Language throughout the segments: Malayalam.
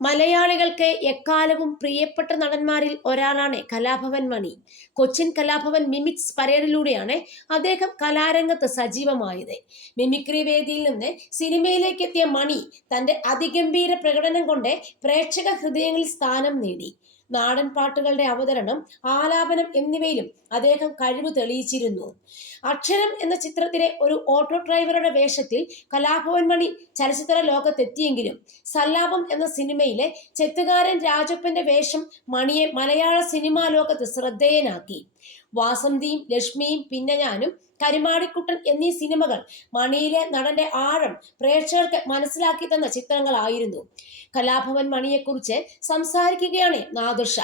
മലയാളികൾക്ക് എക്കാലവും പ്രിയപ്പെട്ട നടന്മാരിൽ ഒരാളാണ് കലാഭവൻ മണി. കൊച്ചിൻ കലാഭവൻ മിമിക്സ് പരേഡിലൂടെയാണ് അദ്ദേഹം കലാരംഗത്ത് സജീവമായത്. മിമിക്രി വേദിയിൽ നിന്ന് സിനിമയിലേക്ക് എത്തിയ മണി തന്റെ അതിഗംഭീര പ്രകടനം കൊണ്ട് പ്രേക്ഷക ഹൃദയങ്ങളിൽ സ്ഥാനം നേടി. നാടൻ പാട്ടുകളുടെ അവതരണം, ആലാപനം എന്നിവയിലും അദ്ദേഹം കഴിവ് തെളിയിച്ചിരുന്നു. അക്ഷരം എന്ന ചിത്രത്തിലെ ഒരു ഓട്ടോ ഡ്രൈവറുടെ വേഷത്തിൽ കലാഭവൻ മണി ചലച്ചിത്ര ലോകത്തെത്തിയെങ്കിലും സല്ലാപം എന്ന സിനിമയിലെ ചെത്തുകാരൻ രാജപ്പന്റെ വേഷം മണിയെ മലയാള സിനിമാ ലോകത്ത് ശ്രദ്ധേയനാക്കി. വാസന്തിയും ലക്ഷ്മിയും പിന്നെ ഞാനും കരിമാടിക്കുട്ടൻ എന്നീ സിനിമകൾ മണിയിലെ നടന്റെ ആഴം പ്രേക്ഷകർക്ക് മനസ്സിലാക്കി തന്ന ചിത്രങ്ങളായിരുന്നു. കലാഭവൻ മണിയെക്കുറിച്ച് സംസാരിക്കുകയാണ് നാദിർഷ.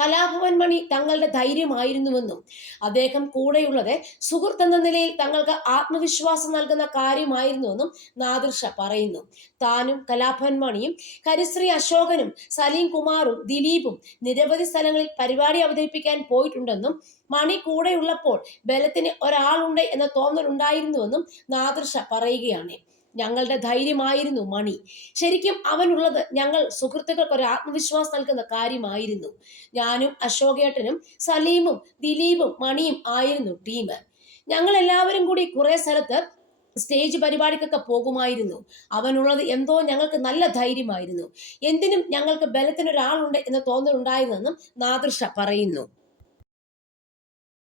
കലാഭവൻ മണി തങ്ങളുടെ ധൈര്യമായിരുന്നുവെന്നും അദ്ദേഹം കൂടെയുള്ളത് സുഹൃത്ത് എന്ന നിലയിൽ തങ്ങൾക്ക് ആത്മവിശ്വാസം നൽകുന്ന കാര്യമായിരുന്നുവെന്നും നാദിർഷ പറയുന്നു. താനും കലാഭവൻ മണിയും കരിശ്രീ അശോകനും സലീം കുമാറും ദിലീപും നിരവധി സ്ഥലങ്ങളിൽ പരിപാടി അവതരിപ്പിക്കാൻ പോയിട്ടുണ്ടെന്നും മണി കൂടെയുള്ളപ്പോൾ ബലത്തിന് ഒരാളുണ്ട് എന്ന തോന്നലുണ്ടായിരുന്നുവെന്നും നാദിർഷ പറയുകയാണ്. ഞങ്ങളുടെ ധൈര്യമായിരുന്നു മണി. ശരിക്കും അവനുള്ളത് ഞങ്ങൾ സുഹൃത്തുക്കൾക്ക് ഒരു ആത്മവിശ്വാസം നൽകുന്ന കാര്യമായിരുന്നു. ഞാനും അശോകേട്ടനും സലീമും ദിലീപും മണിയും ആയിരുന്നു ടീം. ഞങ്ങൾ എല്ലാവരും കൂടി കുറെ സ്ഥലത്ത് സ്റ്റേജ് പരിപാടിക്കൊക്കെ പോകുമായിരുന്നു. അവനുള്ളത് എന്തോ ഞങ്ങൾക്ക് നല്ല ധൈര്യമായിരുന്നു. എന്തിനും ഞങ്ങൾക്ക് ബലത്തിനൊരാളുണ്ട് എന്ന തോന്നലുണ്ടായിരുന്നെന്നും നാദിർഷ പറയുന്നു.